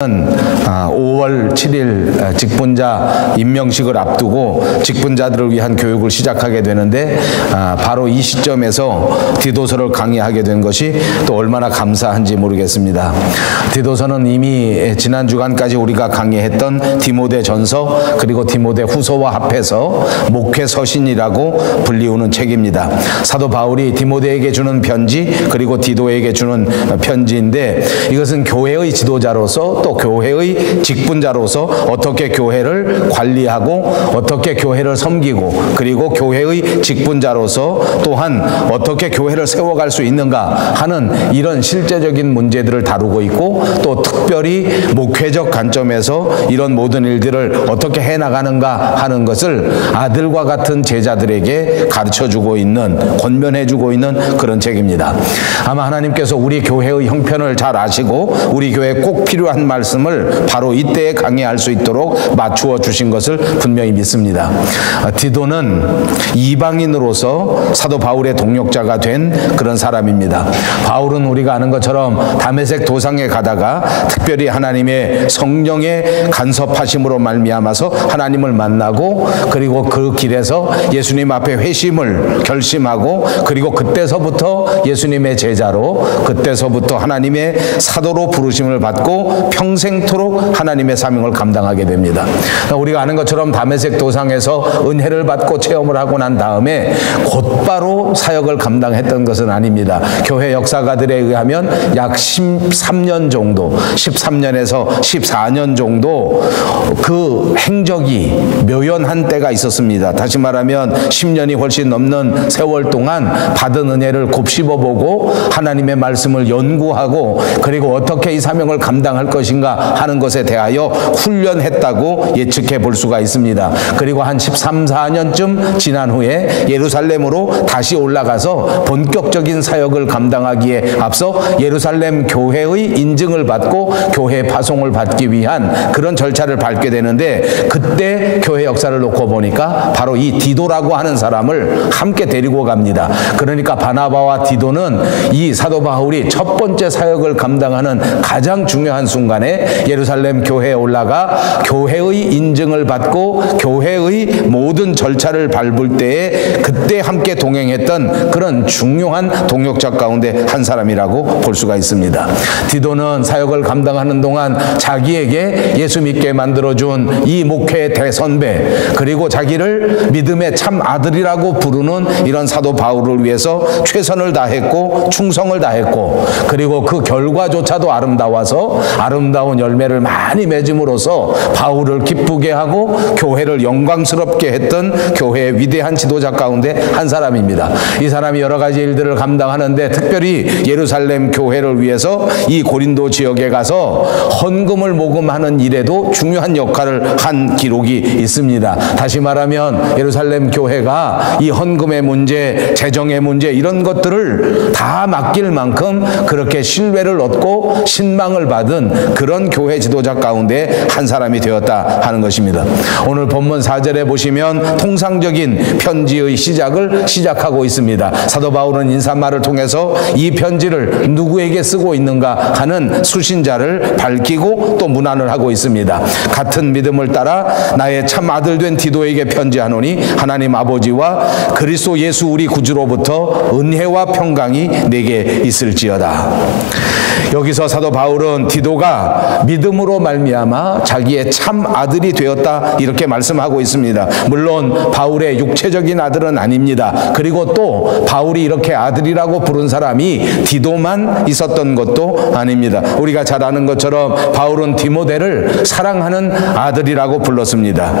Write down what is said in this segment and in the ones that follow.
5월 7일 직분자 임명식을 앞두고 직분자들을 위한 교육을 시작하게 되는데 바로 이 시점에서 디도서를 강의하게 된 것이 또 얼마나 감사한지 모르겠습니다. 디도서는 이미 지난 주간까지 우리가 강의했던 디모데전서 그리고 디모데후서와 합해서 목회서신이라고 불리우는 책입니다. 사도 바울이 디모데에게 주는 편지 그리고 디도에게 주는 편지인데 이것은 교회의 지도자로서 또 교회의 직분자로서 어떻게 교회를 관리하고 어떻게 교회를 섬기고 그리고 교회의 직분자로서 또한 어떻게 교회를 세워갈 수 있는가 하는 이런 실제적인 문제들을 다루고 있고 또 특별히 목회적 관점에서 이런 모든 일들을 어떻게 해나가는가 하는 것을 아들과 같은 제자들에게 가르쳐주고 있는 권면해주고 있는 그런 책입니다. 아마 하나님께서 우리 교회의 형편을 잘 아시고 우리 교회에 꼭 필요한 말씀을 바로 이때에 강의할 수 있도록 맞추어 주신 것을 분명히 믿습니다. 디도는 이방인으로서 사도 바울의 동역자가 된 그런 사람입니다. 바울은 우리가 아는 것처럼 다메섹 도상에 가다가 특별히 하나님의 성령의 간섭하심으로 말미암아서 하나님을 만나고 그리고 그 길에서 예수님 앞에 회심을 결심하고 그리고 그때서부터 예수님의 제자로 그때서부터 하나님의 사도로 부르심을 받고 평생토록 하나님의 사명을 감당하게 됩니다. 우리가 아는 것처럼 다메섹 도상에서 은혜를 받고 체험을 하고 난 다음에 곧바로 사역을 감당했던 것은 아닙니다. 교회 역사가들에 의하면 약 13년 정도 13년에서 14년 정도 그 행적이 묘연한 때가 있었습니다. 다시 말하면 10년이 훨씬 넘는 세월 동안 받은 은혜를 곱씹어보고 하나님의 말씀을 연구하고 그리고 어떻게 이 사명을 감당할 것인가 하는 것에 대하여 훈련했다고 예측해 볼 수가 있습니다. 그리고 한 13, 14년쯤 지난 후에 예루살렘으로 다시 올라가서 본격적인 사역을 감당하기에 앞서 예루살렘 교회의 인증을 받고 교회 파송을 받기 위한 그런 절차를 밟게 되는데 그때 교회 역사를 놓고 보니까 바로 이 디도라고 하는 사람을 함께 데리고 갑니다. 그러니까 바나바와 디도는 이 사도 바울이 첫 번째 사역을 감당하는 가장 중요한 순간에 예루살렘 교회에 올라가 교회의 인증을 받고 교회의 모든 절차를 밟을 때에 그때 함께 동행했던 그런 중요한 동역자 가운데 한 사람이라고 볼 수가 있습니다. 디도는 사역을 감당하는 동안 자기에게 예수 믿게 만들어준 이 목회의 대선배 그리고 자기를 믿음의 참 아들이라고 부르는 이런 사도 바울을 위해서 최선을 다했고 충성을 다했고 그리고 그 결과조차도 아름다워서 아름다운 열매를 많이 맺음으로써 바울을 기쁘게 하고 교회를 영광스럽게 했던 교회의 위대한 지도자 가운데 한 사람입니다. 이 사람이 여러 가지 일들을 감당하는데 특별히 예루살렘 교회를 위해서 이 고린도 지역에 가서 헌금을 모금하는 일에도 중요한 역할을 한 기록이 있습니다. 다시 말하면 예루살렘 교회가 이 헌금의 문제, 재정의 문제 이런 것들을 다 맡길 만큼 그렇게 신뢰를 얻고 신망을 받은 그런 교회 지도자 가운데 한 사람이 되었다 하는 것입니다. 오늘 본문 4절에 보시면 통상적인 편지의 시작을 시작하고 있습니다. 사도 바울은 인사말을 통해서 이 편지를 누구에게 쓰고 있는가 하는 수신자를 밝히고 또 문안을 하고 있습니다. 같은 믿음을 따라 나의 참 아들 된 디도에게 편지하노니 하나님 아버지와 그리스도 예수 우리 구주로부터 은혜와 평강이 내게 있을지어다. 여기서 사도 바울은 디도가 믿음으로 말미암아 자기의 참 아들이 되었다 이렇게 말씀하고 있습니다. 물론 바울의 육체적인 아들은 아닙니다. 그리고 또 바울이 이렇게 아들이라고 부른 사람이 디도만 있었던 것도 아닙니다. 우리가 잘 아는 것처럼 바울은 디모데를 사랑하는 아들이라고 불렀습니다.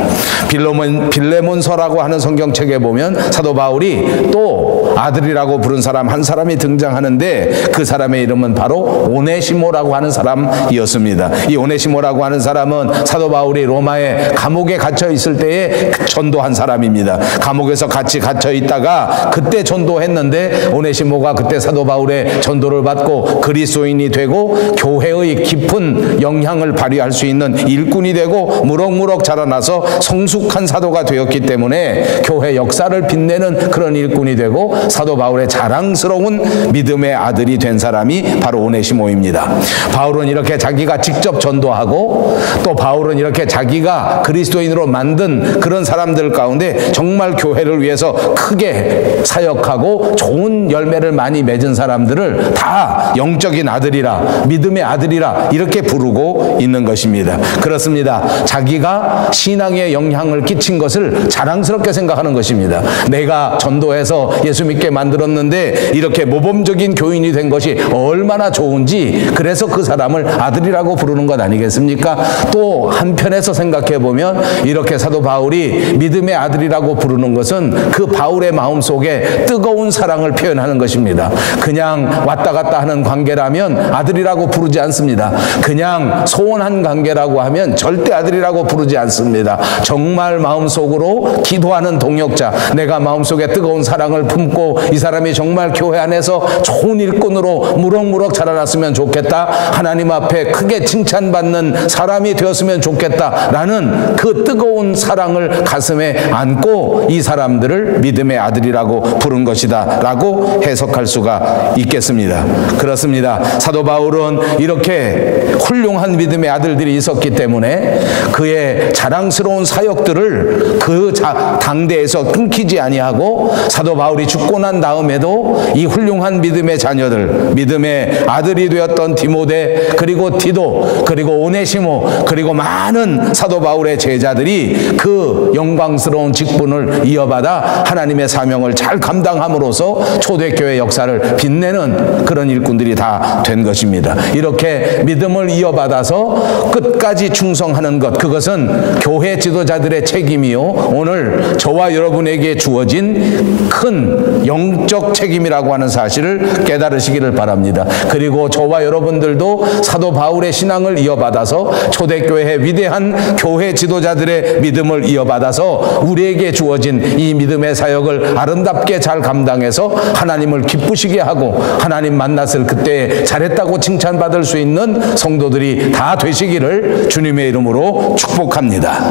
빌레몬서라고 하는 성경책에 보면 사도 바울이 또 아들이라고 부른 사람 한 사람이 등장하는데 그 사람의 이름은 바로 오네시모라고 하는 사람이었습니다. 이 오네시모라고 하는 사람은 사도 바울이 로마의 감옥에 갇혀 있을 때에 전도한 사람입니다. 감옥에서 같이 갇혀 있다가 그때 전도했는데 오네시모가 그때 사도 바울의 전도를 받고 그리스도인이 되고 교회의 깊은 영향을 발휘할 수 있는 일꾼이 되고 무럭무럭 자라나서 성숙한 사도가 되었기 때문에 교회 역사를 빛내는 그런 일꾼이 되고 사도 바울의 자랑스러운 믿음의 아들이 된 사람이 바로 오네시모입니다. 바울은 이렇게 자기가 자기가 직접 전도하고 또 바울은 이렇게 자기가 그리스도인으로 만든 그런 사람들 가운데 정말 교회를 위해서 크게 사역하고 좋은 열매를 많이 맺은 사람들을 다 영적인 아들이라, 믿음의 아들이라 이렇게 부르고 있는 것입니다. 그렇습니다. 자기가 신앙에 영향을 끼친 것을 자랑스럽게 생각하는 것입니다. 내가 전도해서 예수 믿게 만들었는데 이렇게 모범적인 교인이 된 것이 얼마나 좋은지, 그래서 그 사람을 아들이라고 부르는 것 아니겠습니까? 또 한편에서 생각해 보면 이렇게 사도 바울이 믿음의 아들이라고 부르는 것은 그 바울의 마음속에 뜨거운 사랑을 표현하는 것입니다. 그냥 왔다 갔다 하는 관계라면 아들이라고 부르지 않습니다. 그냥 소원한 관계라고 하면 절대 아들이라고 부르지 않습니다. 정말 마음속으로 기도하는 동역자, 내가 마음속에 뜨거운 사랑을 품고 이 사람이 정말 교회 안에서 좋은 일꾼으로 무럭무럭 자라났으면 좋겠다, 하나님 앞에 크게 칭찬받는 사람이 되었으면 좋겠다라는 그 뜨거운 사랑을 가슴에 안고 이 사람들을 믿음의 아들이라고 부른 것이다 라고 해석할 수가 있겠습니다. 그렇습니다. 사도 바울은 이렇게 훌륭한 믿음의 아들들이 있었기 때문에 그의 자랑스러운 사역들을 그 당대에서 끊기지 아니하고 사도 바울이 죽고 난 다음에도 이 훌륭한 믿음의 자녀들, 믿음의 아들이 되었던 디모데, 그리고 디도, 그리고 오네시모, 그리고 많은 사도 바울의 제자들이 그 영광스러운 직분을 이어받아 하나님의 사명을 잘 감당함으로써 초대교회 역사를 빛내는 그런 일꾼들이 다 된 것입니다. 이렇게 믿음을 이어받아서 끝까지 충성하는 것, 그것은 교회 지도자들의 책임이요, 오늘 저와 여러분에게 주어진 큰 영적 책임이라고 하는 사실을 깨달으시기를 바랍니다. 그리고 저와 여러분들도 사도 바울의 신앙을 이어받아서 초대교회의 위대한 교회 지도자들의 믿음을 이어받아서 우리에게 주어진 이 믿음의 사역을 아름답게 잘 감당해서 하나님을 기쁘시게 하고 하나님 만났을 그때 잘했다고 칭찬받을 수 있는 성도들이 다 되시기를 주님의 이름으로 축복합니다.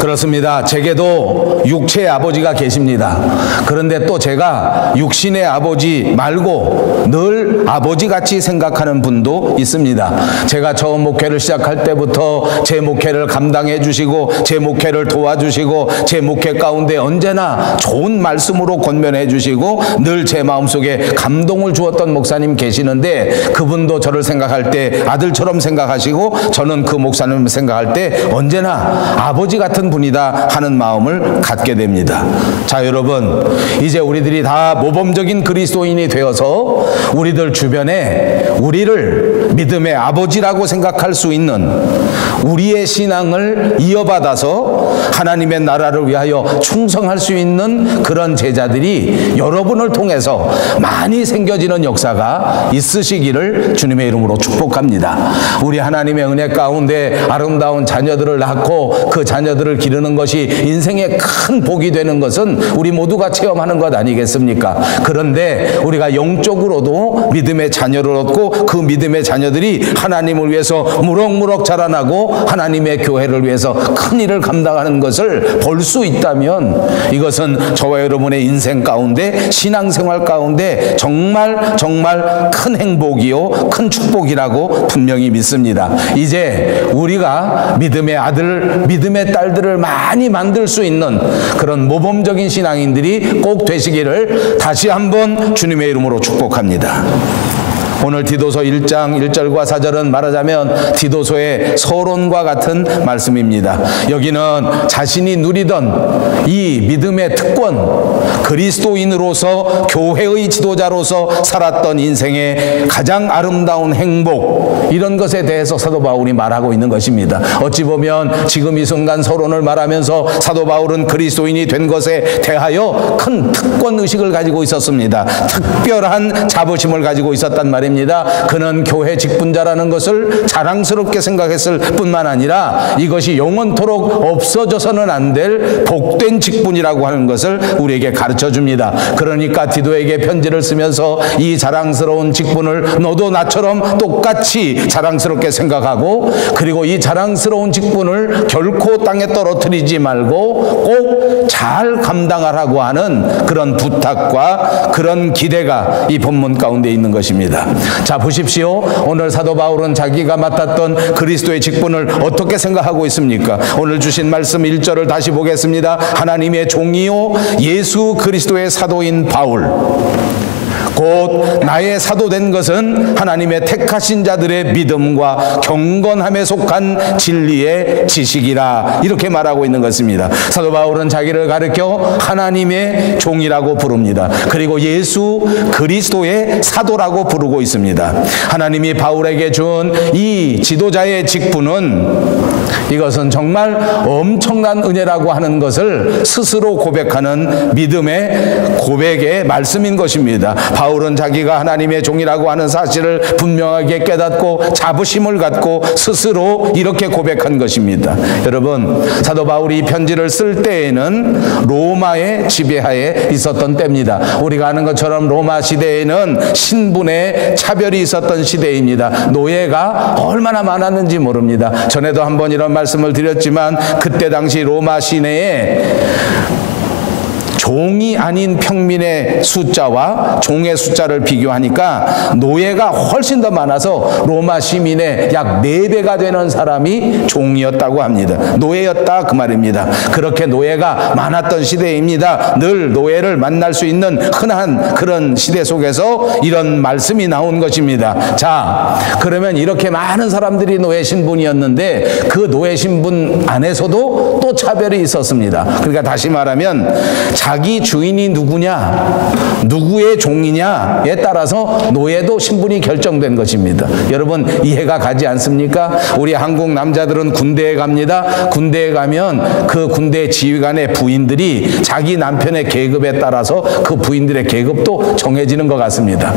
그렇습니다. 제게도 육체의 아버지가 계십니다. 그런데 또 제가 육신의 아버지 말고 늘 아버지같이 생각하는 분도 있습니다. 제가 처음 목회를 시작할 때부터 제 목회를 감당해 주시고 제 목회를 도와주시고 제 목회 가운데 언제나 좋은 말씀으로 권면해 주시고 늘 제 마음속에 감동을 주었던 목사님 계시는데, 그분도 저를 생각할 때 아들처럼 생각하시고 저는 그 목사님을 생각할 때 언제나 아버지 같은 분이다 하는 마음을 갖게 됩니다. 자, 여러분, 이제 우리들이 다 모범적인 그리스도인이 되어서 우리들 주변에 우리를 믿음의 아버지라고 생각할 수 있는, 우리의 신앙을 이어받아서 하나님의 나라를 위하여 충성할 수 있는 그런 제자들이 여러분을 통해서 많이 생겨지는 역사가 있으시기를 주님의 이름으로 축복합니다. 우리 하나님의 은혜 가운데 아름다운 자녀들을 낳고 그 자녀들을 기르는 것이 인생의 큰 복이 되는 것은 우리 모두가 체험하는 것 아니겠습니까? 그런데 우리가 영적으로도 믿음의 자녀를 얻고 그 믿음의 자녀들이 하나님을 위해서 무럭무럭 자라나고 하나님의 교회를 위해서 큰 일을 감당하는 것을 볼 수 있다면 이것은 저와 여러분의 인생 가운데, 신앙생활 가운데 정말 큰 행복이요, 큰 축복이라고 분명히 믿습니다. 이제 우리가 믿음의 아들, 믿음의 딸들을 많이 만들 수 있는 그런 모범적인 신앙인들이 꼭 되시기를 다시 한번 주님의 이름으로 축복합니다. 오늘 디도서 1장 1절과 4절은 말하자면 디도서의 서론과 같은 말씀입니다. 여기는 자신이 누리던 이 믿음의 특권, 그리스도인으로서 교회의 지도자로서 살았던 인생의 가장 아름다운 행복, 이런 것에 대해서 사도 바울이 말하고 있는 것입니다. 어찌 보면 지금 이 순간 서론을 말하면서 사도 바울은 그리스도인이 된 것에 대하여 큰 특권의식을 가지고 있었습니다. 특별한 자부심을 가지고 있었단 말입니다. 그는 교회 직분자라는 것을 자랑스럽게 생각했을 뿐만 아니라 이것이 영원토록 없어져서는 안 될 복된 직분이라고 하는 것을 우리에게 가르쳐 줍니다. 그러니까 디도에게 편지를 쓰면서 이 자랑스러운 직분을 너도 나처럼 똑같이 자랑스럽게 생각하고, 그리고 이 자랑스러운 직분을 결코 땅에 떨어뜨리지 말고 꼭 잘 감당하라고 하는 그런 부탁과 그런 기대가 이 본문 가운데 있는 것입니다. 자, 보십시오. 오늘 사도 바울은 자기가 맡았던 그리스도의 직분을 어떻게 생각하고 있습니까? 오늘 주신 말씀 1절을 다시 보겠습니다. 하나님의 종이요 예수 그리스도의 사도인 바울, 곧 나의 사도된 것은 하나님의 택하신 자들의 믿음과 경건함에 속한 진리의 지식이라, 이렇게 말하고 있는 것입니다. 사도 바울은 자기를 가리켜 하나님의 종이라고 부릅니다. 그리고 예수 그리스도의 사도라고 부르고 있습니다. 하나님이 바울에게 준 이 지도자의 직분은, 이것은 정말 엄청난 은혜라고 하는 것을 스스로 고백하는 믿음의 고백의 말씀인 것입니다. 바울은 자기가 하나님의 종이라고 하는 사실을 분명하게 깨닫고 자부심을 갖고 스스로 이렇게 고백한 것입니다. 여러분, 사도 바울이 이 편지를 쓸 때에는 로마의 지배하에 있었던 때입니다. 우리가 아는 것처럼 로마 시대에는 신분의 차별이 있었던 시대입니다. 노예가 얼마나 많았는지 모릅니다. 전에도 한번 이런 말씀을 드렸지만, 그때 당시 로마 시내에 종이 아닌 평민의 숫자와 종의 숫자를 비교하니까 노예가 훨씬 더 많아서 로마 시민의 약 4배가 되는 사람이 종이었다고 합니다. 노예였다, 그 말입니다. 그렇게 노예가 많았던 시대입니다. 늘 노예를 만날 수 있는 흔한 그런 시대 속에서 이런 말씀이 나온 것입니다. 자, 그러면 이렇게 많은 사람들이 노예 신분이었는데 그 노예 신분 안에서도 또 차별이 있었습니다. 그러니까 다시 말하면 자기 주인이 누구냐, 누구의 종이냐에 따라서 노예도 신분이 결정된 것입니다. 여러분, 이해가 가지 않습니까? 우리 한국 남자들은 군대에 갑니다. 군대에 가면 그 군대 지휘관의 부인들이 자기 남편의 계급에 따라서 그 부인들의 계급도 정해지는 것 같습니다.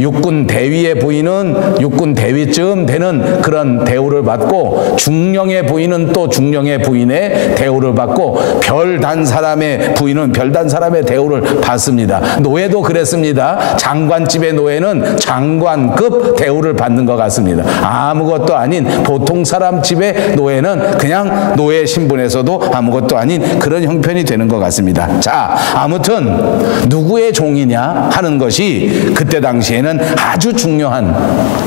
육군 대위의 부인은 육군 대위쯤 되는 그런 대우를 받고, 중령의 부인은 또 중령의 부인의 대우를 받고, 별단 사람의 부인은 별단 사람의 대우를 받습니다. 노예도 그랬습니다. 장관집의 노예는 장관급 대우를 받는 것 같습니다. 아무것도 아닌 보통 사람 집의 노예는 그냥 노예 신분에서도 아무것도 아닌 그런 형편이 되는 것 같습니다. 자, 아무튼 누구의 종이냐 하는 것이 그때 당시에는 아주 중요한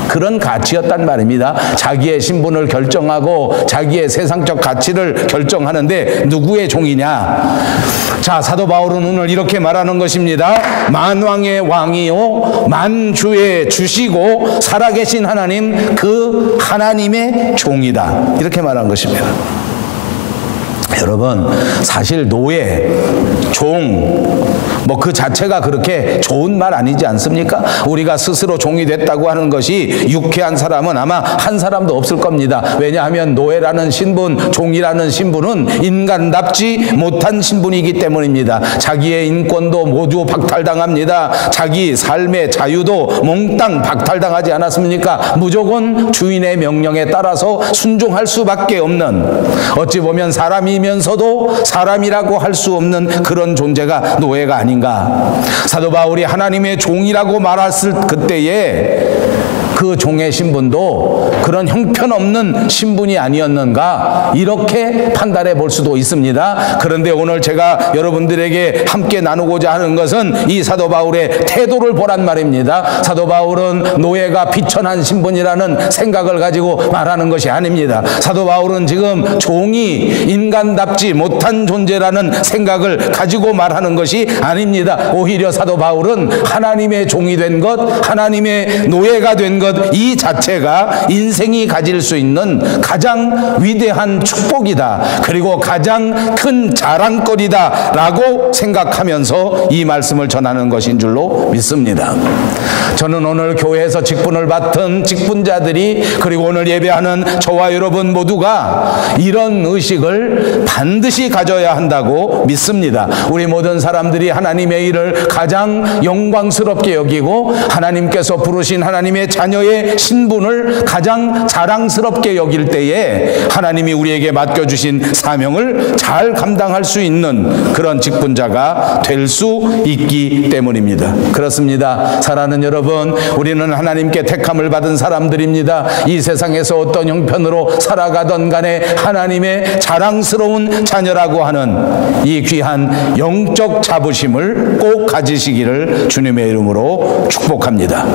그런 가치였단 말입니다. 자기의 신분을 결정하고 자기의 세상적 가치를 결정하는데 누구의 종이냐. 자, 사도 바울은 오늘 이렇게 말하는 것입니다. 만왕의 왕이요 만주의 주시고 살아계신 하나님, 그 하나님의 종이다, 이렇게 말하는 것입니다. 여러분, 사실 노예, 종, 그 자체가 그렇게 좋은 말 아니지 않습니까? 우리가 스스로 종이 됐다고 하는 것이 유쾌한 사람은 아마 한 사람도 없을 겁니다. 왜냐하면 노예라는 신분, 종이라는 신분은 인간답지 못한 신분이기 때문입니다. 자기의 인권도 모두 박탈당합니다. 자기 삶의 자유도 몽땅 박탈당하지 않았습니까? 무조건 주인의 명령에 따라서 순종할 수밖에 없는, 어찌 보면 사람이면서도 사람이라고 할 수 없는 그런 존재가 노예가 아닌가. 사도 바울이 하나님의 종이라고 말했을 그때에 그 종의 신분도 그런 형편없는 신분이 아니었는가, 이렇게 판단해 볼 수도 있습니다. 그런데 오늘 제가 여러분들에게 함께 나누고자 하는 것은 이 사도 바울의 태도를 보란 말입니다. 사도 바울은 노예가 비천한 신분이라는 생각을 가지고 말하는 것이 아닙니다. 사도 바울은 지금 종이 인간답지 못한 존재라는 생각을 가지고 말하는 것이 아닙니다. 오히려 사도 바울은 하나님의 종이 된 것, 하나님의 노예가 된 것, 이 자체가 인생이 가질 수 있는 가장 위대한 축복이다, 그리고 가장 큰 자랑거리다 라고 생각하면서 이 말씀을 전하는 것인 줄로 믿습니다. 저는 오늘 교회에서 직분을 맡은 직분자들이, 그리고 오늘 예배하는 저와 여러분 모두가 이런 의식을 반드시 가져야 한다고 믿습니다. 우리 모든 사람들이 하나님의 일을 가장 영광스럽게 여기고 하나님께서 부르신 하나님의 자녀의 너의 신분을 가장 자랑스럽게 여길 때에 하나님이 우리에게 맡겨주신 사명을 잘 감당할 수 있는 그런 직분자가 될 수 있기 때문입니다. 그렇습니다. 사랑하는 여러분, 우리는 하나님께 택함을 받은 사람들입니다. 이 세상에서 어떤 형편으로 살아가던 간에 하나님의 자랑스러운 자녀라고 하는 이 귀한 영적 자부심을 꼭 가지시기를 주님의 이름으로 축복합니다.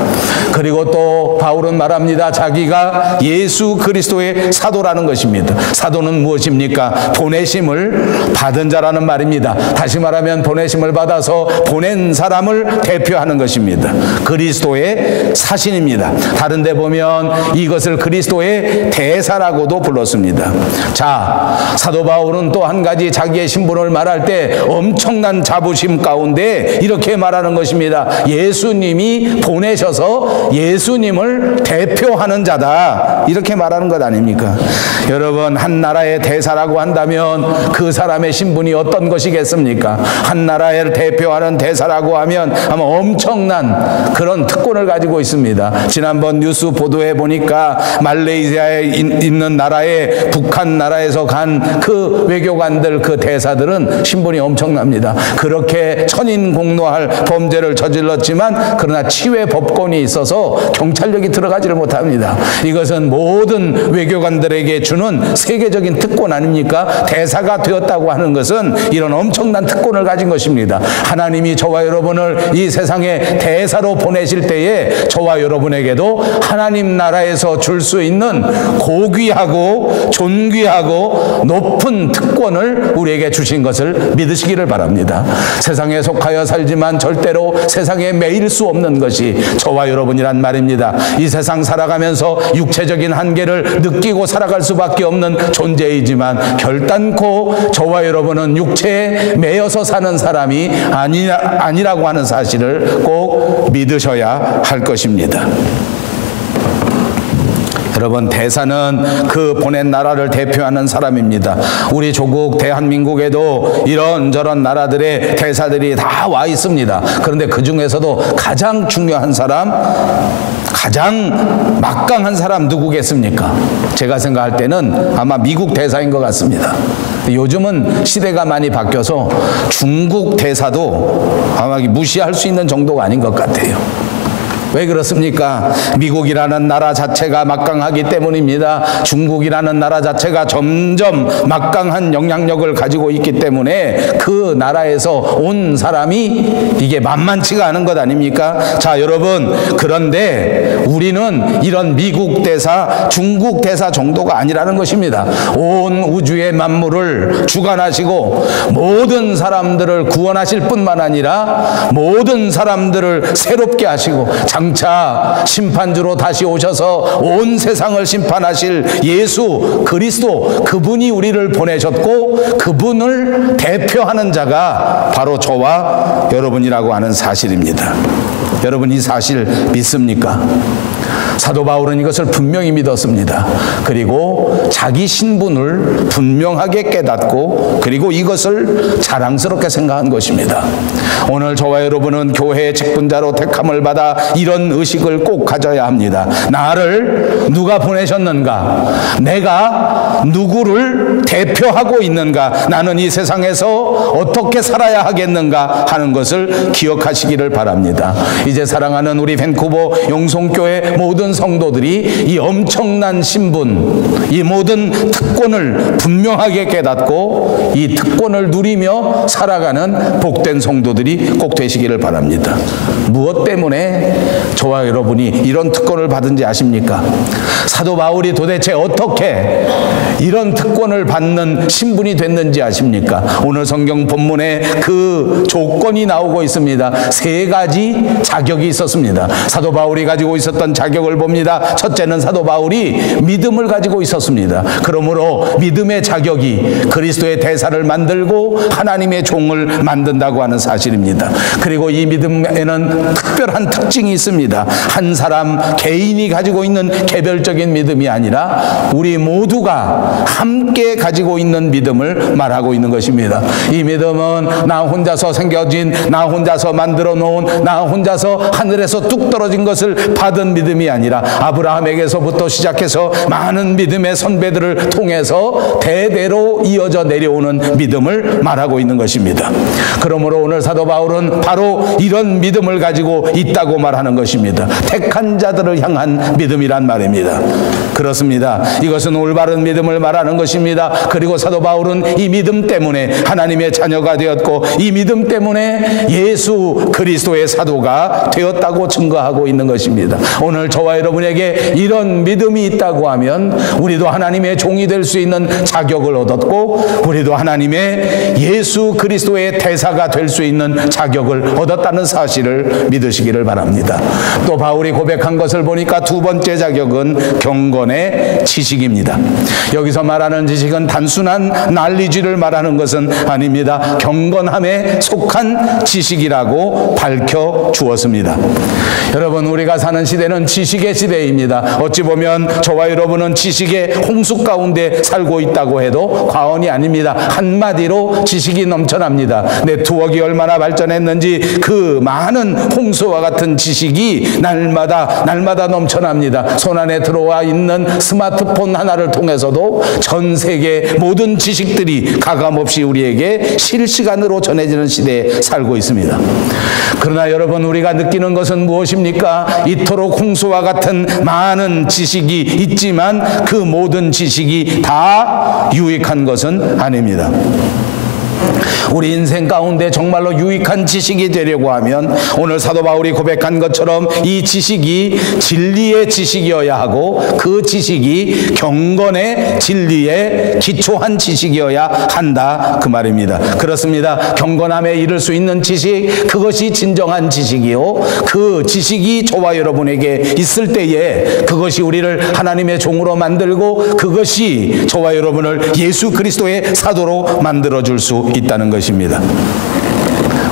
그리고 또 바울은 말합니다. 자기가 예수 그리스도의 사도라는 것입니다. 사도는 무엇입니까? 보내심을 받은 자라는 말입니다. 다시 말하면 보내심을 받아서 보낸 사람을 대표하는 것입니다. 그리스도의 사신입니다. 다른 데 보면 이것을 그리스도의 대사라고도 불렀습니다. 자, 사도 바울은 또 한 가지 자기의 신분을 말할 때 엄청난 자부심 가운데 이렇게 말하는 것입니다. 예수님이 보내셔서 예수님을 대표하는 자다, 이렇게 말하는 것 아닙니까? 여러분, 한 나라의 대사라고 한다면 그 사람의 신분이 어떤 것이겠습니까? 한 나라를 대표하는 대사라고 하면 아마 엄청난 그런 특권을 가지고 있습니다. 지난번 뉴스 보도해 보니까 말레이시아에 있는 나라에 북한 나라에서 간 그 외교관들, 그 대사들은 신분이 엄청납니다. 그렇게 천인공노할 범죄를 저질렀지만 그러나 치외 법권이 있어서 경찰력이 들어가지를 못합니다. 이것은 모든 외교관들에게 주는 세계적인 특권 아닙니까? 대사가 되었다고 하는 것은 이런 엄청난 특권을 가진 것입니다. 하나님이 저와 여러분을 이 세상에 대사로 보내실 때에 저와 여러분에게도 하나님 나라에서 줄 수 있는 고귀하고 존귀하고 높은 특권을 우리에게 주신 것을 믿으시기를 바랍니다. 세상에 속하여 살지만 절대로 세상에 매일 수 없는 것이 저와 여러분이란 말입니다. 이 세상 살아가면서 육체적인 한계를 느끼고 살아갈 수밖에 없는 존재이지만 결단코 저와 여러분은 육체에 매여서 사는 사람이 아니라고 하는 사실을 꼭 믿으셔야 할 것입니다. 여러분, 대사는 그 보낸 나라를 대표하는 사람입니다. 우리 조국 대한민국에도 이런저런 나라들의 대사들이 다 와 있습니다. 그런데 그 중에서도 가장 중요한 사람, 가장 막강한 사람 누구겠습니까? 제가 생각할 때는 아마 미국 대사인 것 같습니다. 요즘은 시대가 많이 바뀌어서 중국 대사도 아마 무시할 수 있는 정도가 아닌 것 같아요. 왜 그렇습니까? 미국이라는 나라 자체가 막강하기 때문입니다. 중국이라는 나라 자체가 점점 막강한 영향력을 가지고 있기 때문에 그 나라에서 온 사람이 이게 만만치가 않은 것 아닙니까? 자, 여러분, 그런데 우리는 이런 미국 대사, 중국 대사 정도가 아니라는 것입니다. 온 우주의 만물을 주관하시고 모든 사람들을 구원하실 뿐만 아니라 모든 사람들을 새롭게 하시고 장차 심판주로 다시 오셔서 온 세상을 심판하실 예수 그리스도, 그분이 우리를 보내셨고 그분을 대표하는 자가 바로 저와 여러분이라고 하는 사실입니다. 여러분, 이 사실 믿습니까? 사도 바울은 이것을 분명히 믿었습니다. 그리고 자기 신분을 분명하게 깨닫고 그리고 이것을 자랑스럽게 생각한 것입니다. 오늘 저와 여러분은 교회의 직분자로 택함을 받아 이런 의식을 꼭 가져야 합니다. 나를 누가 보내셨는가? 내가 누구를 대표하고 있는가? 나는 이 세상에서 어떻게 살아야 하겠는가 하는 것을 기억하시기를 바랍니다. 이제 사랑하는 우리 밴쿠버 영송교회 모든 성도들이 이 엄청난 신분, 이 모든 특권을 분명하게 깨닫고 이 특권을 누리며 살아가는 복된 성도들이 꼭 되시기를 바랍니다. 무엇 때문에 저와 여러분이 이런 특권을 받은지 아십니까? 사도 바울이 도대체 어떻게 이런 특권을 받는 신분이 됐는지 아십니까? 오늘 성경 본문에 그 조건이 나오고 있습니다. 세 가지 자격이 있었습니다. 사도 바울이 가지고 있었던 자격을 봅니다. 첫째는 사도 바울이 믿음을 가지고 있었습니다. 그러므로 믿음의 자격이 그리스도의 대사를 만들고 하나님의 종을 만든다고 하는 사실입니다. 그리고 이 믿음에는 특별한 특징이 있습니다. 한 사람 개인이 가지고 있는 개별적인 믿음이 아니라 우리 모두가 함께 가지고 있는 믿음을 말하고 있는 것입니다. 이 믿음은 나 혼자서 생겨진, 나 혼자서 만들어 놓은, 나 혼자서 하늘에서 뚝 떨어진 것을 받은 믿음이 아니라 아니라 아브라함에게서부터 시작해서 많은 믿음의 선배들을 통해서 대대로 이어져 내려오는 믿음을 말하고 있는 것입니다. 그러므로 오늘 사도 바울은 바로 이런 믿음을 가지고 있다고 말하는 것입니다. 택한 자들을 향한 믿음이란 말입니다. 그렇습니다. 이것은 올바른 믿음을 말하는 것입니다. 그리고 사도 바울은 이 믿음 때문에 하나님의 자녀가 되었고 이 믿음 때문에 예수 그리스도의 사도가 되었다고 증거하고 있는 것입니다. 오늘 저와 여러분에게 이런 믿음이 있다고 하면 우리도 하나님의 종이 될 수 있는 자격을 얻었고 우리도 하나님의 예수 그리스도의 대사가 될 수 있는 자격을 얻었다는 사실을 믿으시기를 바랍니다. 또 바울이 고백한 것을 보니까 두 번째 자격은 경건의 지식입니다. 여기서 말하는 지식은 단순한 난리지를 말하는 것은 아닙니다. 경건함에 속한 지식이라고 밝혀 주었습니다. 여러분, 우리가 사는 시대는 지식의 시대입니다. 어찌 보면 저와 여러분은 지식의 홍수 가운데 살고 있다고 해도 과언이 아닙니다. 한마디로 지식이 넘쳐납니다. 네트워크가 얼마나 발전했는지 그 많은 홍수와 같은 지식이 날마다 넘쳐납니다. 손안에 들어와 있는 스마트폰 하나를 통해서도 전 세계 모든 지식들이 가감없이 우리에게 실시간으로 전해지는 시대에 살고 있습니다. 그러나 여러분, 우리가 느끼는 것은 무엇입니까? 이토록 홍수와 같은 많은 지식이 있지만 그 모든 지식이 다 유익한 것은 아닙니다. 우리 인생 가운데 정말로 유익한 지식이 되려고 하면 오늘 사도 바울이 고백한 것처럼 이 지식이 진리의 지식이어야 하고 그 지식이 경건의 진리에 기초한 지식이어야 한다, 그 말입니다. 그렇습니다. 경건함에 이를 수 있는 지식, 그것이 진정한 지식이요, 그 지식이 저와 여러분에게 있을 때에 그것이 우리를 하나님의 종으로 만들고 그것이 저와 여러분을 예수 그리스도의 사도로 만들어줄 수 있다는 것입니다.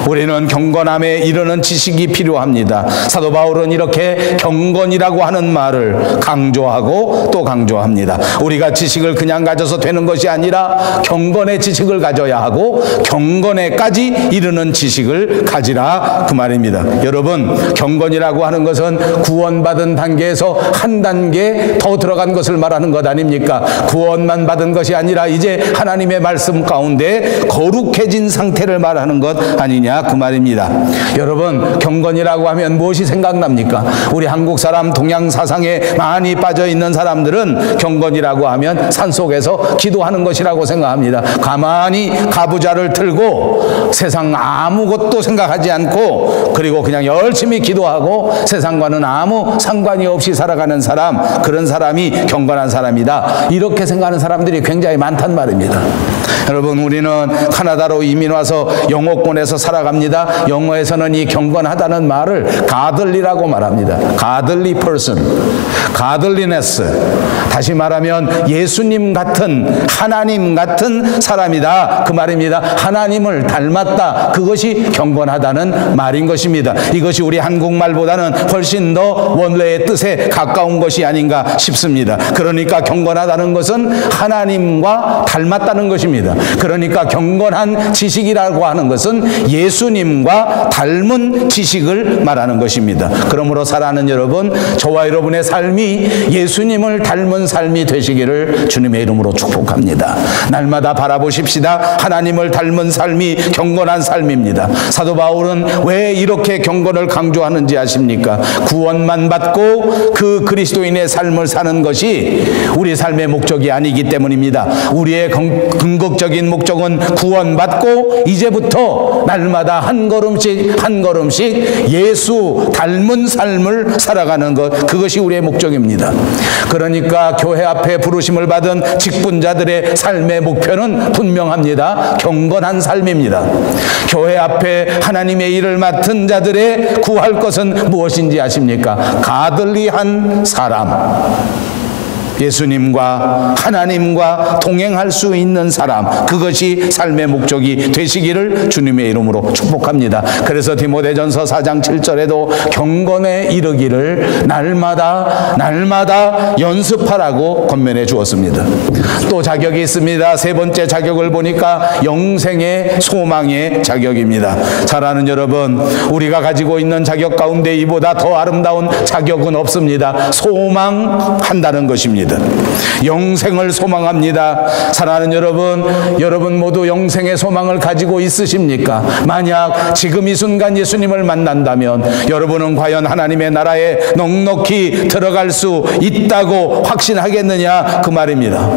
우리는 경건함에 이르는 지식이 필요합니다. 사도 바울은 이렇게 경건이라고 하는 말을 강조하고 또 강조합니다. 우리가 지식을 그냥 가져서 되는 것이 아니라 경건의 지식을 가져야 하고 경건에까지 이르는 지식을 가지라, 그 말입니다. 여러분, 경건이라고 하는 것은 구원받은 단계에서 한 단계 더 들어간 것을 말하는 것 아닙니까? 구원만 받은 것이 아니라 이제 하나님의 말씀 가운데 거룩해진 상태를 말하는 것 아니냐, 그 말입니다. 여러분, 경건이라고 하면 무엇이 생각납니까? 우리 한국 사람, 동양 사상에 많이 빠져 있는 사람들은 경건이라고 하면 산속에서 기도하는 것이라고 생각합니다. 가만히 가부좌를 틀고 세상 아무것도 생각하지 않고 그리고 그냥 열심히 기도하고 세상과는 아무 상관이 없이 살아가는 사람, 그런 사람이 경건한 사람이다, 이렇게 생각하는 사람들이 굉장히 많단 말입니다. 여러분, 우리는 카나다로 이민 와서 영어권에서 살아갑니다. 영어에서는 이 경건하다는 말을 godly라고 말합니다. godly person, godliness. 다시 말하면 예수님 같은, 하나님 같은 사람이다, 그 말입니다. 하나님을 닮았다, 그것이 경건하다는 말인 것입니다. 이것이 우리 한국말보다는 훨씬 더 원래의 뜻에 가까운 것이 아닌가 싶습니다. 그러니까 경건하다는 것은 하나님과 닮았다는 것입니다. 그러니까 경건한 지식이라고 하는 것은 예수님과 닮은 지식을 말하는 것입니다. 그러므로 사랑하는 여러분, 저와 여러분의 삶이 예수님을 닮은 삶이 되시기를 주님의 이름으로 축복합니다. 날마다 바라보십시다. 하나님을 닮은 삶이 경건한 삶입니다. 사도 바울은 왜 이렇게 경건을 강조하는지 아십니까? 구원만 받고 그 그리스도인의 삶을 사는 것이 우리 삶의 목적이 아니기 때문입니다. 우리의 궁극적인 목적은 구원받고 이제부터 날마다 한 걸음씩 한 걸음씩 예수 닮은 삶을 살아가는 것, 그것이 우리의 목적입니다. 그러니까 교회 앞에 부르심을 받은 직분자들의 삶의 목표는 분명합니다. 경건한 삶입니다. 교회 앞에 하나님의 일을 맡은 자들의 구할 것은 무엇인지 아십니까? 가들리한 사람. 예수님과 하나님과 동행할 수 있는 사람, 그것이 삶의 목적이 되시기를 주님의 이름으로 축복합니다. 그래서 디모데전서 4장 7절에도 경건에 이르기를 날마다 연습하라고 권면해 주었습니다. 또 자격이 있습니다. 세 번째 자격을 보니까 영생의 소망의 자격입니다. 잘 아는 여러분, 우리가 가지고 있는 자격 가운데 이보다 더 아름다운 자격은 없습니다. 소망한다는 것입니다. 영생을 소망합니다. 사랑하는 여러분 모두 영생의 소망을 가지고 있으십니까? 만약 지금 이 순간 예수님을 만난다면 여러분은 과연 하나님의 나라에 넉넉히 들어갈 수 있다고 확신하겠느냐, 그 말입니다.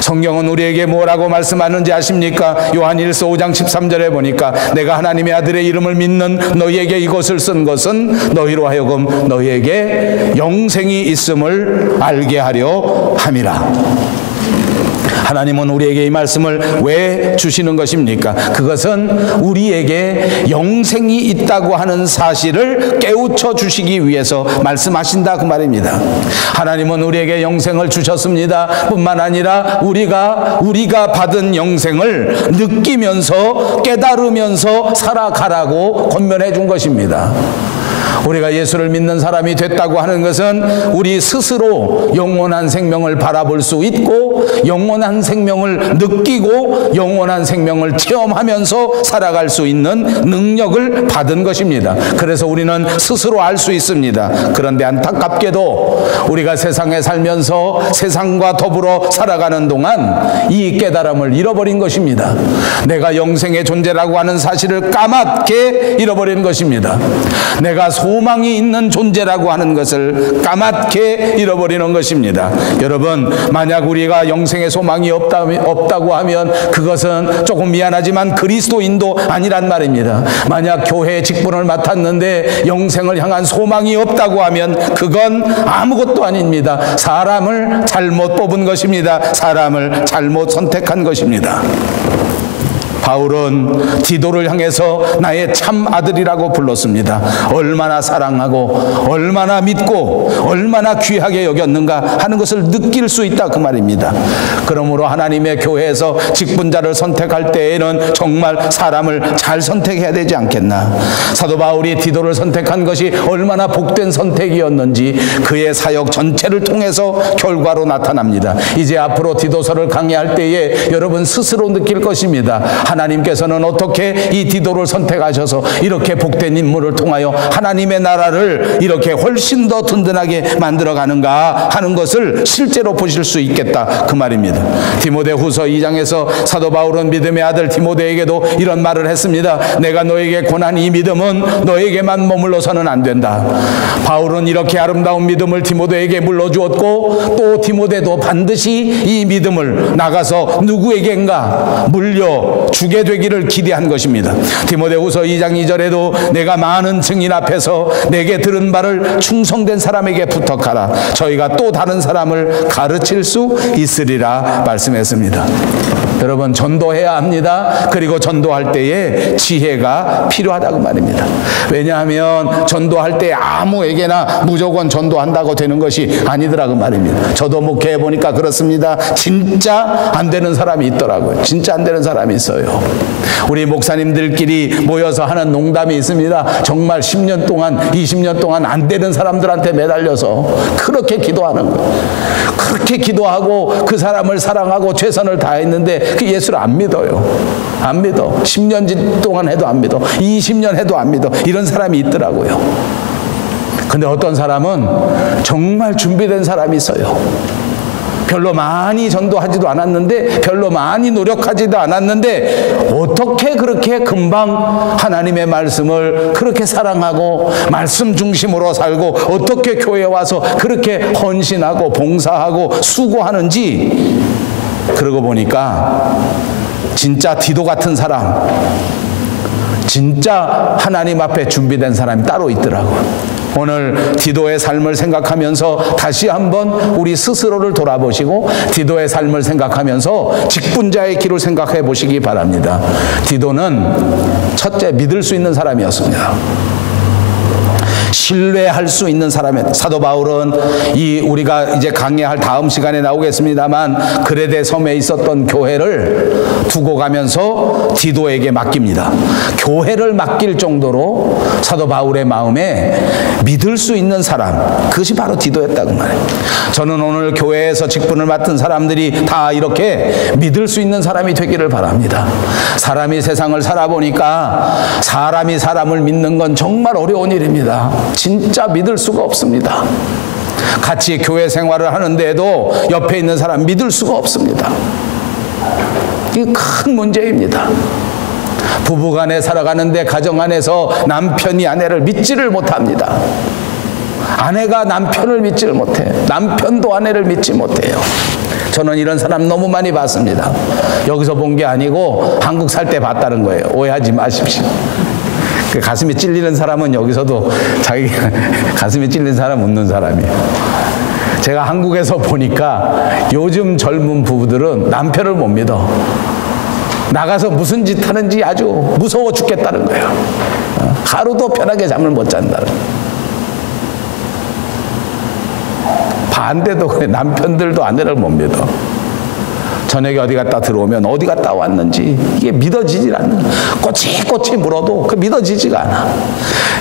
성경은 우리에게 뭐라고 말씀하는지 아십니까? 요한일서 5장 13절에 보니까 내가 하나님의 아들의 이름을 믿는 너희에게 이것을 쓴 것은 너희로 하여금 너희에게 영생이 있음을 알게 하려 함이라. 하나님은 우리에게 이 말씀을 왜 주시는 것입니까? 그것은 우리에게 영생이 있다고 하는 사실을 깨우쳐 주시기 위해서 말씀하신다, 그 말입니다. 하나님은 우리에게 영생을 주셨습니다. 뿐만 아니라 우리가 받은 영생을 느끼면서 깨달으면서 살아가라고 권면해 준 것입니다. 우리가 예수를 믿는 사람이 됐다고 하는 것은 우리 스스로 영원한 생명을 바라볼 수 있고 영원한 생명을 느끼고 영원한 생명을 체험하면서 살아갈 수 있는 능력을 받은 것입니다. 그래서 우리는 스스로 알 수 있습니다. 그런데 안타깝게도 우리가 세상에 살면서 세상과 더불어 살아가는 동안 이 깨달음을 잃어버린 것입니다. 내가 영생의 존재라고 하는 사실을 까맣게 잃어버린 것입니다. 내가 소망이 있는 존재라고 하는 것을 까맣게 잃어버리는 것입니다. 여러분, 만약 우리가 영생의 소망이 없다고 하면 그것은 조금 미안하지만 그리스도인도 아니란 말입니다. 만약 교회의 직분을 맡았는데 영생을 향한 소망이 없다고 하면 그건 아무것도 아닙니다. 사람을 잘못 뽑은 것입니다. 사람을 잘못 선택한 것입니다. 바울은 디도를 향해서 나의 참 아들이라고 불렀습니다. 얼마나 사랑하고 얼마나 믿고 얼마나 귀하게 여겼는가 하는 것을 느낄 수 있다, 그 말입니다. 그러므로 하나님의 교회에서 직분자를 선택할 때에는 정말 사람을 잘 선택해야 되지 않겠나. 사도 바울이 디도를 선택한 것이 얼마나 복된 선택이었는지 그의 사역 전체를 통해서 결과로 나타납니다. 이제 앞으로 디도서를 강의할 때에 여러분 스스로 느낄 것입니다. 하나님께서는 어떻게 이 디도를 선택하셔서 이렇게 복된 인물을 통하여 하나님의 나라를 이렇게 훨씬 더 든든하게 만들어가는가 하는 것을 실제로 보실 수 있겠다, 그 말입니다. 디모데후서 2장에서 사도 바울은 믿음의 아들 디모데에게도 이런 말을 했습니다. 내가 너에게 권한 이 믿음은 너에게만 머물러서는 안 된다. 바울은 이렇게 아름다운 믿음을 디모데에게 물려주었고 또 디모데도 반드시 이 믿음을 나가서 누구에겐가 물려주게 되기를 기대한 것입니다. 디모데후서 2장 2절에도 내가 많은 증인 앞에서 내게 들은 바를 충성된 사람에게 부탁하라. 저희가 또 다른 사람을 가르칠 수 있으리라 말씀했습니다. 여러분, 전도해야 합니다. 그리고 전도할 때에 지혜가 필요하다고 말입니다. 왜냐하면 전도할 때 아무에게나 무조건 전도한다고 되는 것이 아니더라고 말입니다. 저도 목회해 보니까 그렇습니다. 진짜 안 되는 사람이 있더라고요. 진짜 안 되는 사람이 있어요. 우리 목사님들끼리 모여서 하는 농담이 있습니다. 정말 10년 동안 20년 동안 안 되는 사람들한테 매달려서 그렇게 기도하는 거예요. 그렇게 기도하고 그 사람을 사랑하고 최선을 다했는데 그 예수를 안 믿어요. 안 믿어. 10년 동안 해도 안 믿어. 20년 해도 안 믿어. 이런 사람이 있더라고요. 근데 어떤 사람은 정말 준비된 사람이 있어요. 별로 많이 전도하지도 않았는데 별로 많이 노력하지도 않았는데 어떻게 그렇게 금방 하나님의 말씀을 그렇게 사랑하고 말씀 중심으로 살고 어떻게 교회에 와서 그렇게 헌신하고 봉사하고 수고하는지, 그러고 보니까 진짜 디도 같은 사람, 진짜 하나님 앞에 준비된 사람이 따로 있더라고요. 오늘 디도의 삶을 생각하면서 다시 한번 우리 스스로를 돌아보시고 디도의 삶을 생각하면서 직분자의 길을 생각해 보시기 바랍니다. 디도는 첫째 믿을 수 있는 사람이었습니다. 신뢰할 수 있는 사람이에요. 사도 바울은 우리가 이제 강의할 다음 시간에 나오겠습니다만 그레데 섬에 있었던 교회를 두고 가면서 디도에게 맡깁니다. 교회를 맡길 정도로 사도 바울의 마음에 믿을 수 있는 사람, 그것이 바로 디도였다고 말해요. 저는 오늘 교회에서 직분을 맡은 사람들이 다 이렇게 믿을 수 있는 사람이 되기를 바랍니다. 사람이 세상을 살아보니까 사람이 사람을 믿는 건 정말 어려운 일입니다. 진짜 믿을 수가 없습니다. 같이 교회 생활을 하는데도 옆에 있는 사람 믿을 수가 없습니다. 이게 큰 문제입니다. 부부간에 살아가는데 가정 안에서 남편이 아내를 믿지를 못합니다. 아내가 남편을 믿지를 못해. 남편도 아내를 믿지 못해요. 저는 이런 사람 너무 많이 봤습니다. 여기서 본 게 아니고 한국 살 때 봤다는 거예요. 오해하지 마십시오. 그 가슴이 찔리는 사람은 여기서도 자기 가슴이 찔린 사람 웃는 사람이에요. 제가 한국에서 보니까 요즘 젊은 부부들은 남편을 못 믿어. 나가서 무슨 짓 하는지 아주 무서워 죽겠다는 거예요. 하루도 편하게 잠을 못 잔다는 거예요. 반대도 그래. 남편들도 아내를 못 믿어. 저녁에 어디 갔다 들어오면 어디 갔다 왔는지 이게 믿어지질 않는, 꼬치꼬치 물어도 그 믿어지지가 않아.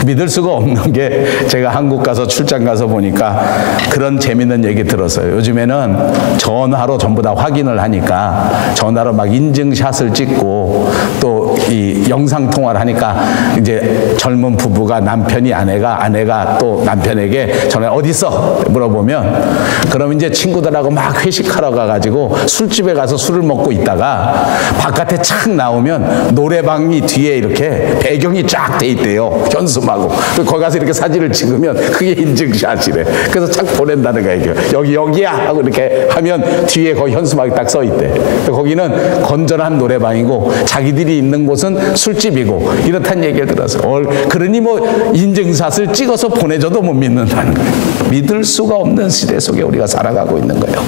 믿을 수가 없는 게, 제가 한국 가서 출장 가서 보니까 그런 재밌는 얘기 들었어요. 요즘에는 전화로 전부 다 확인을 하니까 전화로 막 인증샷을 찍고 또 이 영상통화를 하니까 이제 젊은 부부가 남편이 아내가 또 남편에게 전화에 어디 있어? 물어보면, 그럼 이제 친구들하고 막 회식하러 가가지고 술집에 가서 술을 먹고 있다가 바깥에 착 나오면 노래방이 뒤에 이렇게 배경이 쫙 돼 있대요. 현수막으로. 거기 가서 이렇게 사진을 찍으면 그게 인증샷이래. 그래서 착 보낸다는 거예요. 여기야 하고 이렇게 하면 뒤에 거기 현수막이 딱 써 있대. 거기는 건전한 노래방이고 자기들이 있는 곳은 술집이고 이렇다는 얘기를 들었어요. 그러니 뭐 인증샷을 찍어서 보내줘도 못 믿는다는 거예요. 믿을 수가 없는 시대 속에 우리가 살아가고 있는 거예요.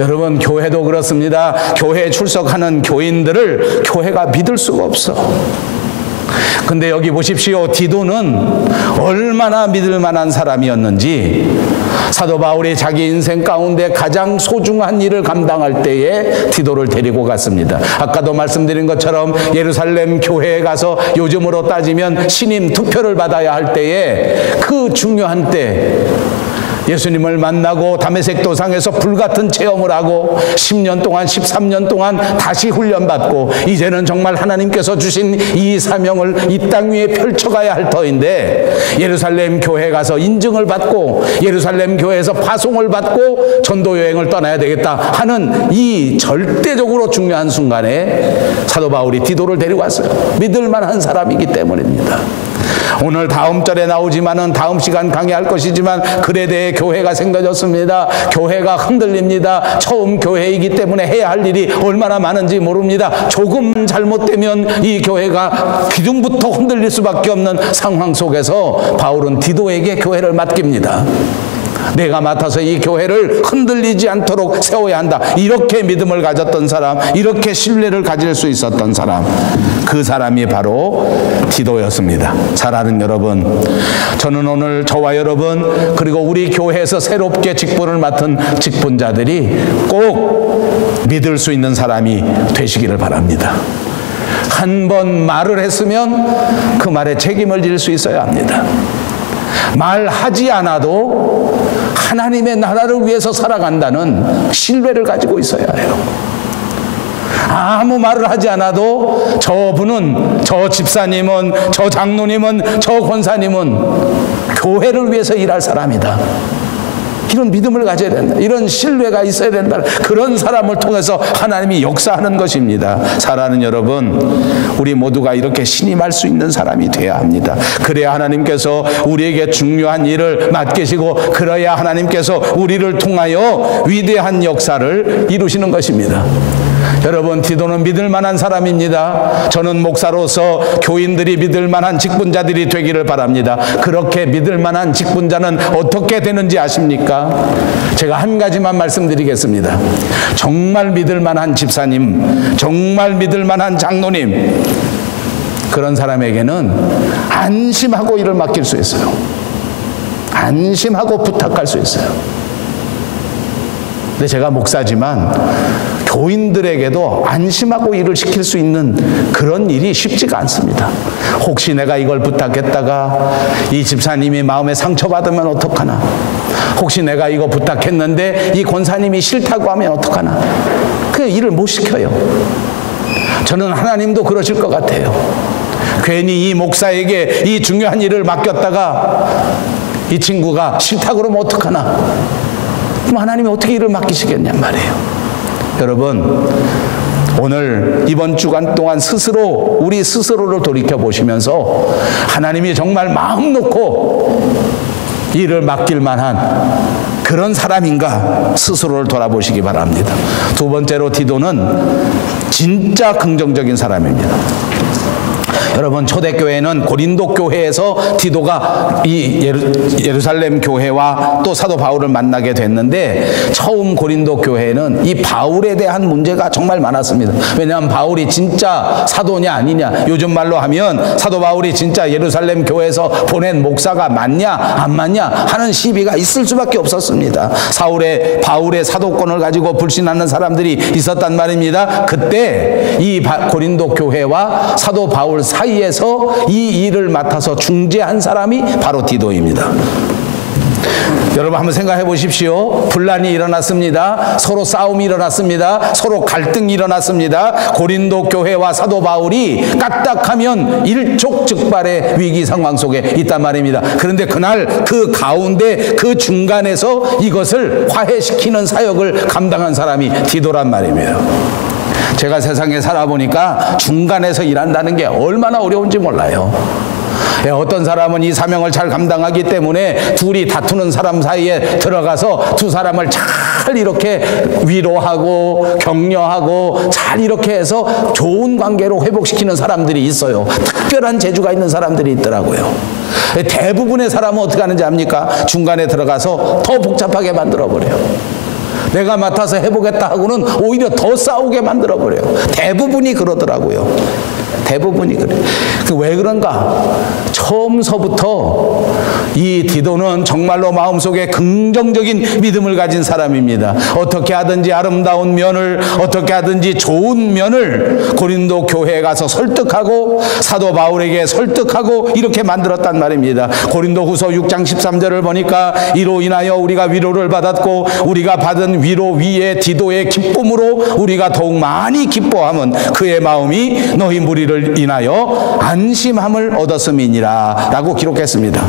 여러분, 교회도 그렇습니다. 교회에 출석하는 교인들을 교회가 믿을 수가 없어. 근데 여기 보십시오. 디도는 얼마나 믿을 만한 사람이었는지, 사도 바울이 자기 인생 가운데 가장 소중한 일을 감당할 때에 디도를 데리고 갔습니다. 아까도 말씀드린 것처럼 예루살렘 교회에 가서 요즘으로 따지면 신임 투표를 받아야 할 때에, 그 중요한 때 예수님을 만나고 다메섹 도상에서 불같은 체험을 하고 10년 동안 13년 동안 다시 훈련받고 이제는 정말 하나님께서 주신 이 사명을 이 땅 위에 펼쳐가야 할 터인데, 예루살렘 교회에 가서 인증을 받고 예루살렘 교회에서 파송을 받고 전도 여행을 떠나야 되겠다 하는 이 절대적으로 중요한 순간에 사도 바울이 디도를 데리고 왔어요. 믿을 만한 사람이기 때문입니다. 오늘 다음 절에 나오지만은 다음 시간 강의할 것이지만 그레데의 교회가 생겨졌습니다. 교회가 흔들립니다. 처음 교회이기 때문에 해야 할 일이 얼마나 많은지 모릅니다. 조금 잘못되면 이 교회가 기둥부터 흔들릴 수밖에 없는 상황 속에서 바울은 디도에게 교회를 맡깁니다. 내가 맡아서 이 교회를 흔들리지 않도록 세워야 한다. 이렇게 믿음을 가졌던 사람, 이렇게 신뢰를 가질 수 있었던 사람, 그 사람이 바로 디도였습니다. 사랑하는 여러분, 저는 오늘 저와 여러분, 그리고 우리 교회에서 새롭게 직분을 맡은 직분자들이 꼭 믿을 수 있는 사람이 되시기를 바랍니다. 한 번 말을 했으면 그 말에 책임을 질 수 있어야 합니다. 말하지 않아도 하나님의 나라를 위해서 살아간다는 신뢰를 가지고 있어야 해요. 아무 말을 하지 않아도 저분은, 저 집사님은, 저 장로님은, 저 권사님은 교회를 위해서 일할 사람이다. 이런 믿음을 가져야 된다. 이런 신뢰가 있어야 된다. 그런 사람을 통해서 하나님이 역사하는 것입니다. 사랑하는 여러분, 우리 모두가 이렇게 신임할 수 있는 사람이 되어야 합니다. 그래야 하나님께서 우리에게 중요한 일을 맡기시고, 그래야 하나님께서 우리를 통하여 위대한 역사를 이루시는 것입니다. 여러분, 디도는 믿을 만한 사람입니다. 저는 목사로서 교인들이 믿을 만한 직분자들이 되기를 바랍니다. 그렇게 믿을 만한 직분자는 어떻게 되는지 아십니까? 제가 한 가지만 말씀드리겠습니다. 정말 믿을 만한 집사님, 정말 믿을 만한 장로님, 그런 사람에게는 안심하고 일을 맡길 수 있어요. 안심하고 부탁할 수 있어요. 근데 제가 목사지만 교인들에게도 안심하고 일을 시킬 수 있는 그런 일이 쉽지가 않습니다. 혹시 내가 이걸 부탁했다가 이 집사님이 마음에 상처받으면 어떡하나? 혹시 내가 이거 부탁했는데 이 권사님이 싫다고 하면 어떡하나? 그 일을 못 시켜요. 저는 하나님도 그러실 것 같아요. 괜히 이 목사에게 이 중요한 일을 맡겼다가 이 친구가 싫다고 그러면 어떡하나? 그럼 하나님이 어떻게 일을 맡기시겠냔 말이에요. 여러분, 오늘 이번 주간 동안 우리 스스로를 돌이켜보시면서 하나님이 정말 마음 놓고 일을 맡길 만한 그런 사람인가 스스로를 돌아보시기 바랍니다. 두 번째로 디도는 진짜 긍정적인 사람입니다. 여러분, 초대교회는 고린도 교회에서 디도가 이 예루살렘 교회와 또 사도 바울을 만나게 됐는데, 처음 고린도 교회는 이 바울에 대한 문제가 정말 많았습니다. 왜냐하면 바울이 진짜 사도냐 아니냐, 요즘 말로 하면 사도 바울이 진짜 예루살렘 교회에서 보낸 목사가 맞냐 안 맞냐 하는 시비가 있을 수밖에 없었습니다. 바울의 사도권을 가지고 불신하는 사람들이 있었단 말입니다. 그때 이 고린도 교회와 사도 바울 사이에서 이 일을 맡아서 중재한 사람이 바로 디도입니다. 여러분 한번 생각해 보십시오. 분란이 일어났습니다. 서로 싸움이 일어났습니다. 서로 갈등이 일어났습니다. 고린도 교회와 사도 바울이 까딱하면 일촉즉발의 위기 상황 속에 있단 말입니다. 그런데 그날 그 가운데 그 중간에서 이것을 화해시키는 사역을 감당한 사람이 디도란 말입니다. 제가 세상에 살아보니까 중간에서 일한다는 게 얼마나 어려운지 몰라요. 어떤 사람은 이 사명을 잘 감당하기 때문에 둘이 다투는 사람 사이에 들어가서 두 사람을 잘 이렇게 위로하고 격려하고 잘 이렇게 해서 좋은 관계로 회복시키는 사람들이 있어요. 특별한 재주가 있는 사람들이 있더라고요. 대부분의 사람은 어떻게 하는지 압니까? 중간에 들어가서 더 복잡하게 만들어버려요. 내가 맡아서 해보겠다 하고는 오히려 더 싸우게 만들어버려요. 대부분이 그러더라고요. 대부분이 그래요. 왜 그런가? 처음서부터 이 디도는 정말로 마음속에 긍정적인 믿음을 가진 사람입니다. 어떻게 하든지 아름다운 면을, 어떻게 하든지 좋은 면을 고린도 교회에 가서 설득하고 사도 바울에게 설득하고 이렇게 만들었단 말입니다. 고린도후서 6장 13절을 보니까 이로 인하여 우리가 위로를 받았고 우리가 받은 위로 위에 디도의 기쁨으로 우리가 더욱 많이 기뻐함은 그의 마음이 너희 무리를 인하여 안심함을 얻었음이니라 라고 기록했습니다.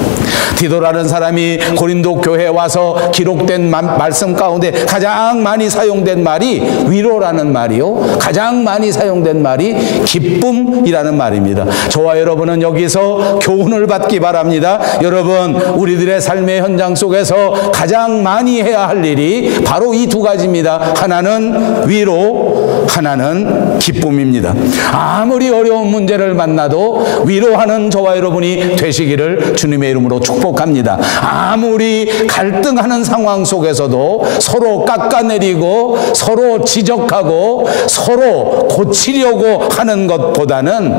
디도라는 사람이 고린도 교회에 와서 기록된 말씀 가운데 가장 많이 사용된 말이 위로라는 말이요, 가장 많이 사용된 말이 기쁨이라는 말입니다. 저와 여러분은 여기서 교훈을 받기 바랍니다. 여러분, 우리들의 삶의 현장 속에서 가장 많이 해야 할 일이 바로 이 두 가지입니다. 하나는 위로, 하나는 기쁨입니다. 아무리 어려운 문제를 만나도 위로하는 저와 여러분이 되시기를 주님의 이름으로 축복합니다. 아무리 갈등하는 상황 속에서도 서로 깎아내리고 서로 지적하고 서로 고치려고 하는 것보다는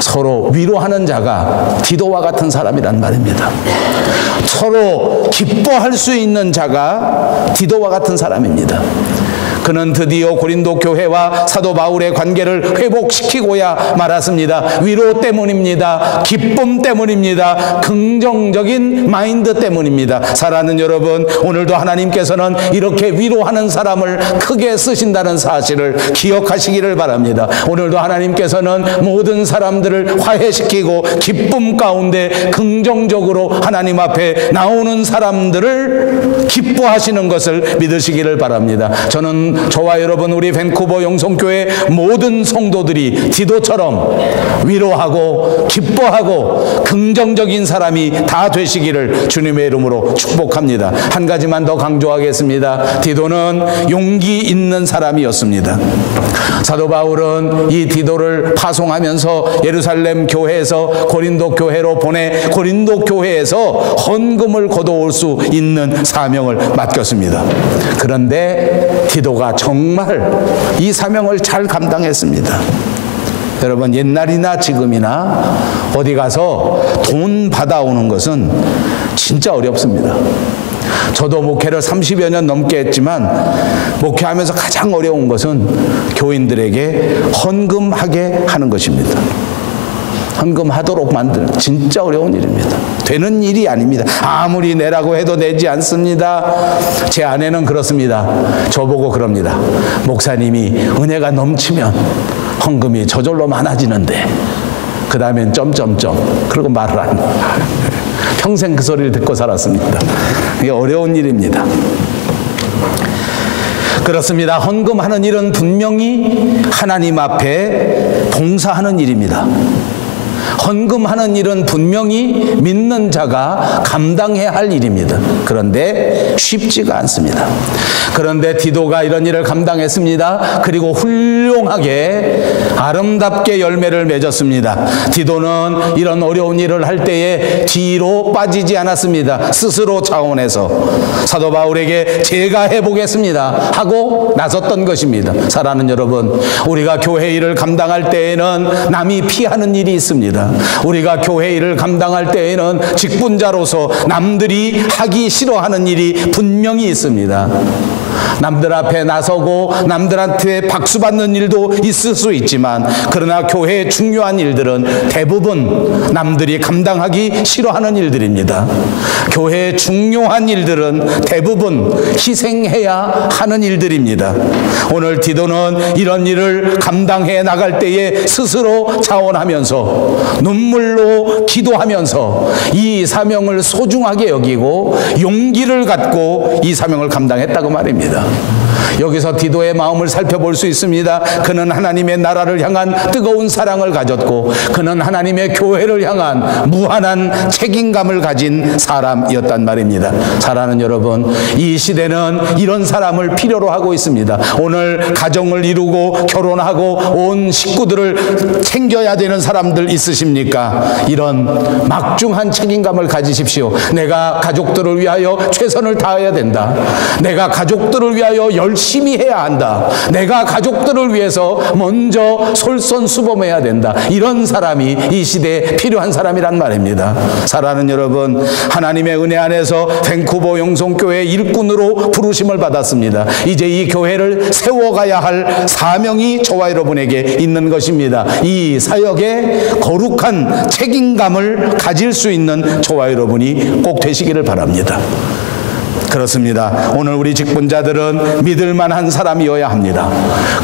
서로 위로하는 자가 디도와 같은 사람이란 말입니다. 서로 기뻐할 수 있는 자가 디도와 같은 사람입니다. 그는 드디어 고린도 교회와 사도 바울의 관계를 회복시키고야 말았습니다. 위로 때문입니다. 기쁨 때문입니다. 긍정적인 마인드 때문입니다. 사랑하는 여러분, 오늘도 하나님께서는 이렇게 위로하는 사람을 크게 쓰신다는 사실을 기억하시기를 바랍니다. 오늘도 하나님께서는 모든 사람들을 화해시키고 기쁨 가운데 긍정적으로 하나님 앞에 나오는 사람들을 기뻐하시는 것을 믿으시기를 바랍니다. 저는 저와 여러분, 우리 밴쿠버 영성교회 모든 성도들이 디도처럼 위로하고 기뻐하고 긍정적인 사람이 다 되시기를 주님의 이름으로 축복합니다. 한 가지만 더 강조하겠습니다. 디도는 용기 있는 사람이었습니다. 사도 바울은 이 디도를 파송하면서 예루살렘 교회에서 고린도 교회로 보내 고린도 교회에서 헌금을 거둬올 수 있는 사명을 맡겼습니다. 그런데 디도가 정말 이 사명을 잘 감당했습니다. 여러분, 옛날이나 지금이나 어디 가서 돈 받아오는 것은 진짜 어렵습니다. 저도 목회를 30여 년 넘게 했지만 목회하면서 가장 어려운 것은 교인들에게 헌금하게 하는 것입니다. 헌금하도록 만드는 진짜 어려운 일입니다. 되는 일이 아닙니다. 아무리 내라고 해도 내지 않습니다. 제 아내는 그렇습니다. 저보고 그럽니다. 목사님이 은혜가 넘치면 헌금이 저절로 많아지는데 그 다음엔 점점점 그러고 말을 안 해요. 평생 그 소리를 듣고 살았습니다. 이게 어려운 일입니다. 그렇습니다. 헌금하는 일은 분명히 하나님 앞에 봉사하는 일입니다. 헌금하는 일은 분명히 믿는 자가 감당해야 할 일입니다. 그런데 쉽지가 않습니다. 그런데 디도가 이런 일을 감당했습니다. 그리고 훌륭하게 아름답게 열매를 맺었습니다. 디도는 이런 어려운 일을 할 때에 뒤로 빠지지 않았습니다. 스스로 차원에서 사도 바울에게 제가 해보겠습니다 하고 나섰던 것입니다. 사랑하는 여러분, 우리가 교회 일을 감당할 때에는 남이 피하는 일이 있습니다. 우리가 교회 일을 감당할 때에는 직분자로서 남들이 하기 싫어하는 일이 분명히 있습니다. 남들 앞에 나서고 남들한테 박수 받는 일도 있을 수 있지만, 그러나 교회의 중요한 일들은 대부분 남들이 감당하기 싫어하는 일들입니다. 교회의 중요한 일들은 대부분 희생해야 하는 일들입니다. 오늘 디도는 이런 일을 감당해 나갈 때에 스스로 자원하면서 눈물로 기도하면서 이 사명을 소중하게 여기고 용기를 갖고 이 사명을 감당했다고 말입니다. 여기서 디도의 마음을 살펴볼 수 있습니다. 그는 하나님의 나라를 향한 뜨거운 사랑을 가졌고, 그는 하나님의 교회를 향한 무한한 책임감을 가진 사람이었단 말입니다. 사랑하는 여러분, 이 시대는 이런 사람을 필요로 하고 있습니다. 오늘 가정을 이루고 결혼하고 온 식구들을 챙겨야 되는 사람들 있으십니까? 이런 막중한 책임감을 가지십시오. 내가 가족들을 위하여 최선을 다해야 된다. 내가 가족들을 위하여 열심히 해야 한다. 내가 가족들을 위해서 먼저 솔선수범해야 된다. 이런 사람이 이 시대에 필요한 사람이란 말입니다. 사랑하는 여러분, 하나님의 은혜 안에서 밴쿠버 영성교회 일꾼으로 부르심을 받았습니다. 이제 이 교회를 세워가야 할 사명이 저와 여러분에게 있는 것입니다. 이 사역에 거룩한 책임감을 가질 수 있는 저와 여러분이 꼭 되시기를 바랍니다. 그렇습니다. 오늘 우리 직분자들은 믿을 만한 사람이어야 합니다.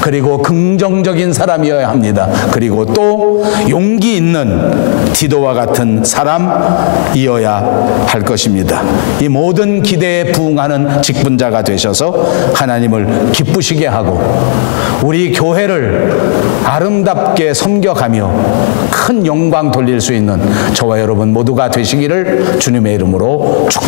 그리고 긍정적인 사람이어야 합니다. 그리고 또 용기 있는 디도와 같은 사람이어야 할 것입니다. 이 모든 기대에 부응하는 직분자가 되셔서 하나님을 기쁘시게 하고 우리 교회를 아름답게 섬겨가며 큰 영광 돌릴 수 있는 저와 여러분 모두가 되시기를 주님의 이름으로 축복합니다.